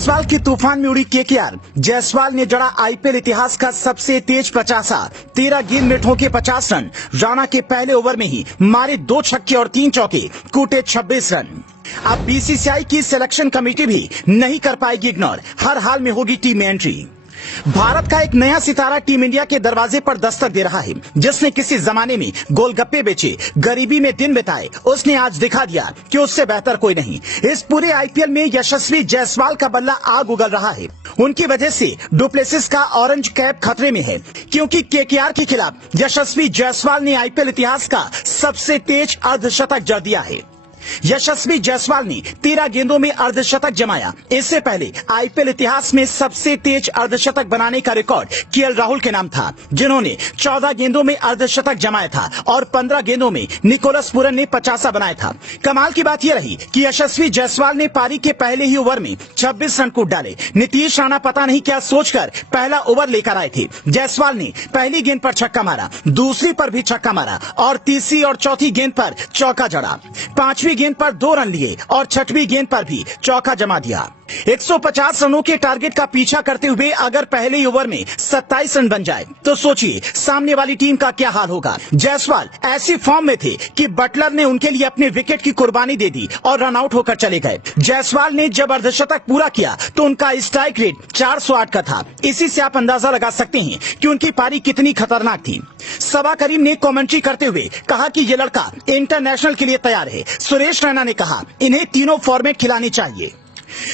जायसवाल के तूफान में उड़ी केकेआर। जायसवाल ने जड़ा आईपीएल इतिहास का सबसे तेज 50। 13 गेंद में ठोके 50 रन। राणा के पहले ओवर में ही मारे 2 छक्के और 3 चौके, कूटे 26 रन। अब बीसीसीआई की सिलेक्शन कमेटी भी नहीं कर पाएगी इग्नोर, हर हाल में होगी टीम में एंट्री। भारत का एक नया सितारा टीम इंडिया के दरवाजे पर दस्तक दे रहा है। जिसने किसी जमाने में गोलगप्पे बेचे, गरीबी में दिन बिताए, उसने आज दिखा दिया कि उससे बेहतर कोई नहीं। इस पूरे आईपीएल में यशस्वी जायसवाल का बल्ला आग उगल रहा है। उनकी वजह से डुप्लेसिस का ऑरेंज कैप खतरे में है, क्योंकि केकेआर के खिलाफ यशस्वी जायसवाल ने आईपीएल इतिहास का सबसे तेज अर्धशतक जड़ दिया है। यशस्वी जायसवाल ने 13 गेंदों में अर्धशतक जमाया। इससे पहले आईपीएल इतिहास में सबसे तेज अर्धशतक बनाने का रिकॉर्ड केएल राहुल के नाम था, जिन्होंने 14 गेंदों में अर्धशतक जमाया था और 15 गेंदों में निकोलस पूरन ने 50 बनाया था। कमाल की बात यह रही कि यशस्वी जायसवाल ने पारी के पहले ही ओवर में 26 रन कूट डाले। नीतीश राणा पता नहीं क्या सोचकर पहला ओवर लेकर आए थे। जायसवाल ने पहली गेंद पर छक्का मारा, दूसरी पर भी छक्का मारा और तीसरी और चौथी गेंद पर चौका जड़ा। पांचवी गेंद पर 2 रन लिए और छठवीं गेंद पर भी चौका जमा दिया। 150 रनों के टारगेट का पीछा करते हुए अगर पहले ही ओवर में 27 रन बन जाए तो सोचिए सामने वाली टीम का क्या हाल होगा। जायसवाल ऐसी फॉर्म में थे कि बटलर ने उनके लिए अपने विकेट की कुर्बानी दे दी और रन आउट होकर चले गए। जायसवाल ने जब अर्धशतक पूरा किया तो उनका स्ट्राइक रेट 408 का था। इसी से आप अंदाजा लगा सकते हैं कि उनकी पारी कितनी खतरनाक थी। सबा करीम ने कमेंट्री करते हुए कहा कि ये लड़का इंटरनेशनल के लिए तैयार है। सुरेश रैना ने कहा इन्हें तीनों फॉर्मेट खिलानी चाहिए।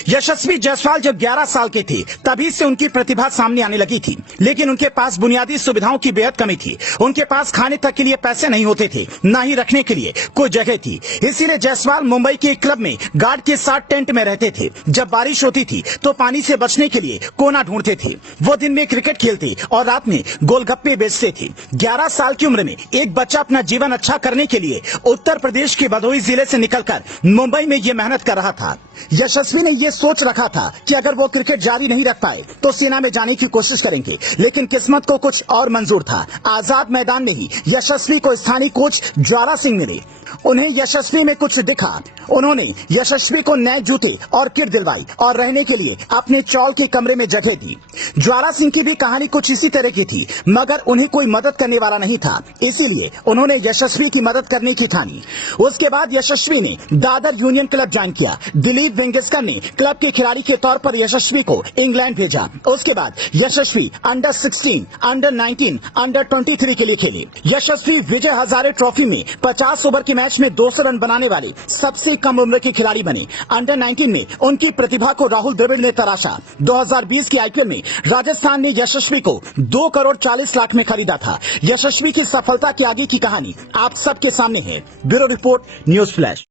यशस्वी जायसवाल जब 11 साल के थे तभी से उनकी प्रतिभा सामने आने लगी थी, लेकिन उनके पास बुनियादी सुविधाओं की बेहद कमी थी। उनके पास खाने तक के लिए पैसे नहीं होते थे, ना ही रखने के लिए कोई जगह थी। इसीलिए जायसवाल मुंबई के एक क्लब में गार्ड के साथ टेंट में रहते थे। जब बारिश होती थी तो पानी से बचने के लिए कोना ढूंढते थे। वो दिन में क्रिकेट खेलते और रात में गोलगप्पे बेचते थे। 11 साल की उम्र में एक बच्चा अपना जीवन अच्छा करने के लिए उत्तर प्रदेश के भदोही जिले से निकलकर मुंबई में ये मेहनत कर रहा था। यशस्वी ने ये सोच रखा था कि अगर वो क्रिकेट जारी नहीं रख पाए तो सेना में जाने की कोशिश करेंगे, लेकिन किस्मत को कुछ और मंजूर था। आजाद मैदान में ही यशस्वी को स्थानीय कोच ज्वाला सिंह मिले। उन्हें यशस्वी में कुछ दिखा। उन्होंने यशस्वी को नए जूते और किट दिलवाई और रहने के लिए अपने चौल के कमरे में जगह दी। ज्वाला सिंह की भी कहानी कुछ इसी तरह की थी, मगर उन्हें कोई मदद करने वाला नहीं था, इसीलिए उन्होंने यशस्वी की मदद करने की ठानी। उसके बाद यशस्वी ने दादर यूनियन क्लब ज्वाइन किया। दिलीप वेंगसरकर ने क्लब के खिलाड़ी के तौर पर यशस्वी को इंग्लैंड भेजा। उसके बाद यशस्वी अंडर 16, अंडर 19, अंडर 23 के लिए खेले। यशस्वी विजय हजारे ट्रॉफी में 50 ओवर के मैच में 200 रन बनाने वाले सबसे कम उम्र के खिलाड़ी बने। अंडर 19 में उनकी प्रतिभा को राहुल द्रविड़ ने तराशा। 2020 के आईपीएल में राजस्थान ने यशस्वी को 2 करोड़ 40 लाख में खरीदा था। यशस्वी की सफलता के आगे की कहानी आप सबके सामने है। Bureau report, news flash.